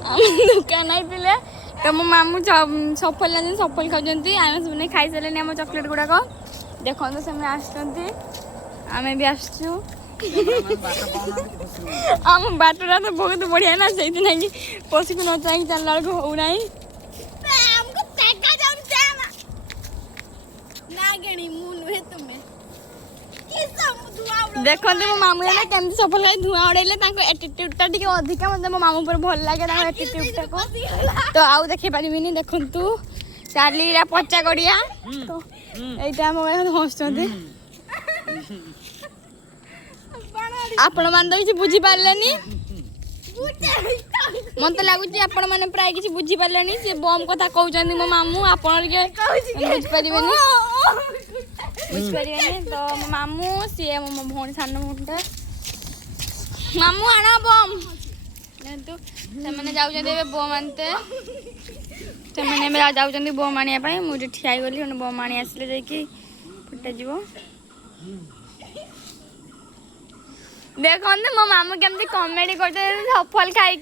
दुकान आइले तो मो मामू सफल सफल खाऊँ आम सब खाई सारे आम चॉकलेट गुड़ाक देखो से आम भी आसचु आम बाटरा तो बहुत बढ़िया ना से पशिक न चाहिए चलला बेलू हो ना देखते मो मामू जाने केमती सफल खाई धुआं उड़ेले एटीट्यूडटा टिके अधिका मत मो मामू पर भल लगे एटीट्यूडटा को तो आउ देखे पारिबिनी देखंतु चालीरा पचा गड़िया तो एटा हम हंसते आपण मान तो किसी बुझी पारलेनी मत लगुच आपण मैंने प्राय किसी बुझी पारलेनी से बम कथा कहउचंदी मो मामू आपण के बुझी पारिबेनी बुझी पारिबेनी तो मो मामू सी मो भौणी सान भौणीटा मामू आना बम तो से मैंने जाउचंदी बे बम आनते से मैंने जाउचंदी बम आनिया पई मुझे ठियाई गली हम बम आनी आसले जाई कि फुटा जीवो देखो मो मामू केमती कॉमेडी करते सफल खाई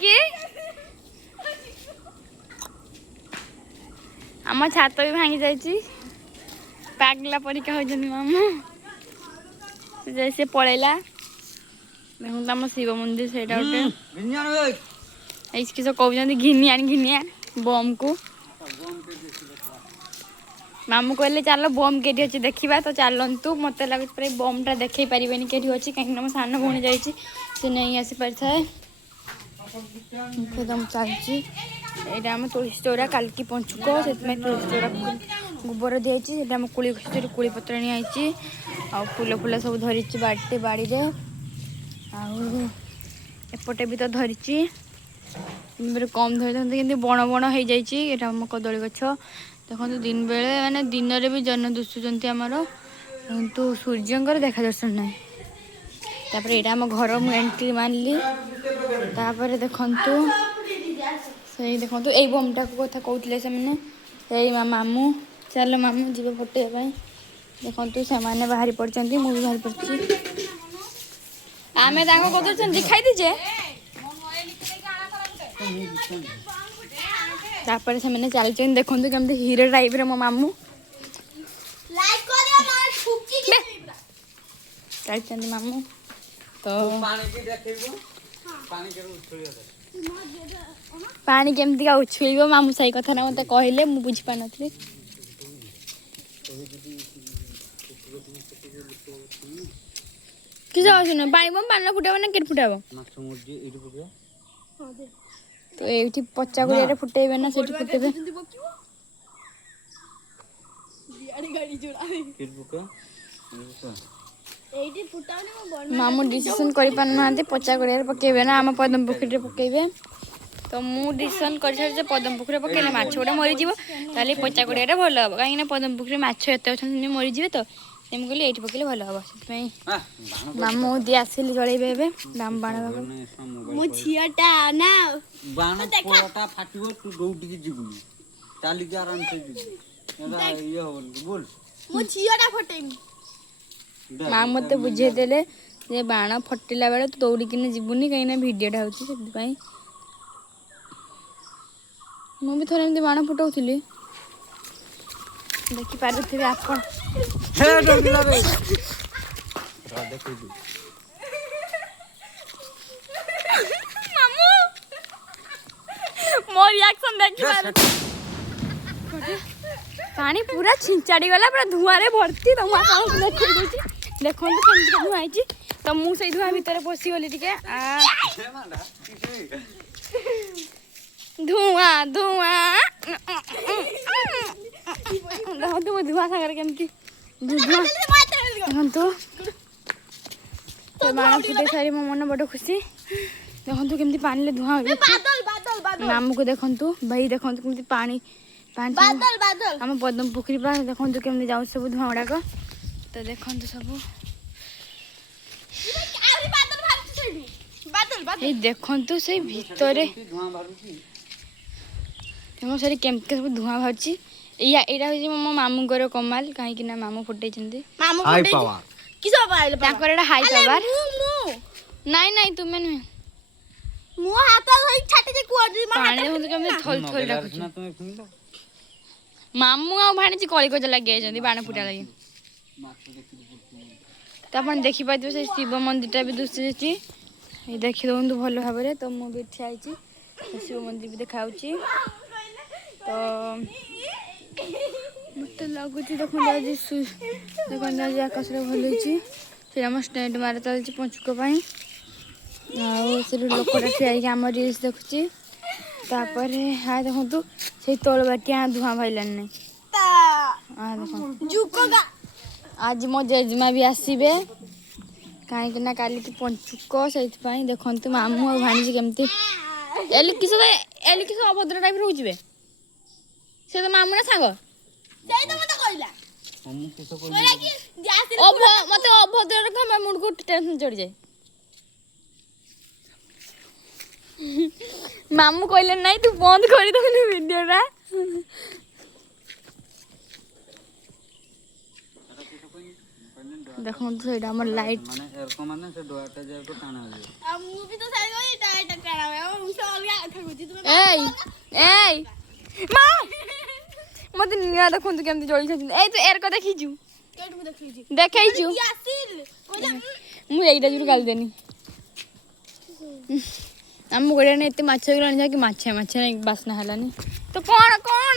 आम छात भी भांगी जाइए पागला परिका हो मामू जैसे पड़ेला देखो आम शिव मंदिर से किस कहते घिनिया बम को मामू कहले चल बम के अच्छी देखा तो चलतु मत लगे बम टा देखे पारे कि अच्छी कहीं मो सान भौणी जाइए से नहीं आसी पारि थाए एकदम चलती यहाँ आम तुलसी चौरा काल की पंचुक से तुलसी चौरा गोबर दिखाई से कुड़ी कुड़ी पत्र नहीं आ फूल फूल सब धरी बाड़ी बाड़ी एपटे भी तो धरी कम धरी बण बण हो जाइए आम कदली गछ देखो दिन बेले माने दिन रे भी जन दुसुंट आमर किंतु सूर्यंकर देखा दर्शन ना तापर यहाँ आम घर मु एंट्री मानली तापर देखंतु से देखंतु ए बमटा को कथा कहते से मैंने मामू चल मामू जीव फुटेबा देखंतु से माने बाहरी पड़छंती मु भी बाहरी पड़छि आमे तांको कदरछन दिखाई दीजे तापर से मैंने चलते देखते केमती हीरो टाइप रे मो मामू चलते मामू तो पानी केमती का उछुल मामू सही कथा ना मत कहले मु बुझी पा नथली किस सुन पानी बम पानी फुटाब ना के फुटाब तो ये पचा गुड़िया फुटेबे ना से फुटेबे मामू डिसीजन कर पाना पचा गुड़िया पकेबे ना आम पदम पुखरी पकेबे तो मु डिसीजन कर सारी पदम पुखरी पकेले माछ गोटे मरीज ताले पचा गुड़िया भल हम कहीं पदम पुखरी माछ एत अच्छे मरीजे तो सेम कहली ये पकेले भल हम से मामू दी आसिली जड़ेबे ए दाम बाण मो झीटा ना बाण पोटा फाटिबो तू दौड़ी जीवु चाली के आराम से एदा ये होबन बोल मो झीटा फटेमी मां मते बुझे देले जे बाण फटिला बेले तू दौड़ी किने जीवुनी कहीं ना वीडियोटा होची सेति पई मु भी थोड़ा एमती बाण फुटाउथिली देखि पारुथिबे आपण हे डरला बे रा देखि दू मामू मोर रिएक्शन देखि पारु पानी पूरा छिंचाड़ी गला पूरा धुआं रे भर्ती तो मु आपन देखि देछि देखो तो केमती धुआं आइछि तो मु सेई धुआं भीतर पसी गली टिके धुआं धुआं देखो मो धुआं सागर केमती देखो तो बाण फुटे सारी मो मन बड़ खुशी देखो केमती पानी ले धुआं हो मामू को देखो भाई देखो केमती पानी बादल बादल हम पद्म पुखरी पास देखो केमती जाउ सब धुआं गुड़ाक तो देखो सब ये देखो से भितर देखो सारी केमती सब धुआं बाहर या एटा हो मो मामू कर कमाल कहीं ना मामू फुटे मामू हाई पावर किस पावर एटा हाई पावर नहीं नहीं तुम्हें नुहे मो हाथ धरि छाटी दे कुआ ପାଣି ଦେଖନ୍ତୁ କେମିତି ଥଳି ଥଳି ଡାକୁଛି। ନା ତୁମେ ଫୁଣିଲ ମାମୁଁ ଆଉ ଭାଣିଛି କଳିକଜା ଲାଗି ଯାଇଛନ୍ତି ବାଣ ଫୁଟା ଲାଗି। ମାଛ ଦେଖିକି ପଡୁଛି। ତ ଆପଣ ଦେଖିପାରୁଥିବେ ସେଇ ଶିବ ମନ୍ଦିରଟା ବି ଦୁସୁଛି। ଏଇ ଦେଖି ଦିଅନ୍ତୁ ଭଲ ଭାବରେ। ତ ମୁଁ ବି ଠିଆ ହେଇଛି ଶିବ ମନ୍ଦିର ବି ଦେଖାଯାଉଛି। ତ ମତେ ଲାଗୁଛି ଦେଖନ୍ତୁ ଆଜି ଦେଖନ୍ତୁ ଆଜି ଆକାଶରେ ଭଲ ହେଇଛି। ସେ ଆମ ଷ୍ଟେଣ୍ଡ ମାରା ଚାଲିଛି ପଞ୍ଚୁକ ପାଇଁ। ଆଉ ସେଠି ଲୋକଟା ଠିଆ ହେଇକି ଆମ ରିଲ୍ସ ଦେଖୁଛି। ତାପରେ ଦେଖନ୍ତୁ ସେଇ ତଳ ବାଟିଆ ଧୂଆଁ ବାହାରିଲାନି ନାଇଁ। ଆଜି ମୋ ଜେଜେମା ବି ଆସିବେ କାହିଁକି ନା କାଲିକି ପଞ୍ଚୁକ ସେଇଥିପାଇଁ। ଦେଖନ୍ତୁ ମାମୁଁ ଆଉ ଭାଣିଜି କେମିତି ଏଲିକିସ ଅଭଦ୍ର ଟାଇପର ହଉଯିବେ। ସେ ତ ମାମୁଁ ନା ସାଙ୍ଗ ମୁଁ କିସ କହିବି ମତେ ଅଭଦ୍ର କହ ମୁଣ୍ଡକୁ ଟେନସନ ଚଢିଯାଏ। ମାମୁଁ କହିଲେ ନାଇଁ ତୁ ବନ୍ଦ କରିଦଉନୁ ଭିଡିଓଟା। ଦେଖନ୍ତୁ ସେଇଟା ଆମର ଲାଇଟ୍ ମାନେ ଏରକ ମାନେ ସେ ଡୋଆଟା ଯାକ ଟାଣା ହୁଏ। ଏଇ ଏଇ ମା ମତେ ନିଆଁ ଦେଖନ୍ତୁ କେମିତି ଜଳିଛନ୍ତି। ଏଇ ତୁ ଏରକ ଦେଖିଛୁ ଦେଖେଇଛୁ ମୁଁ ଏଇଟା ଯୋଉ ଗାଳି ଦେନି। ଆମ ଗୋଡିଆରେ ଏତେ ମାଛ ହେଇଗଲାଣି ଯାହାକି ମାଛ ବାସ୍ନା ହେଲାନି। ତ କଣ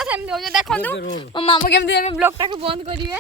ସେମିତି ହଉଛି ଦେଖନ୍ତୁ ମୋ ମାମୁଁ କେମିତି ଏବେ ବ୍ଲଗଟାକୁ ବନ୍ଦ କରିବେ।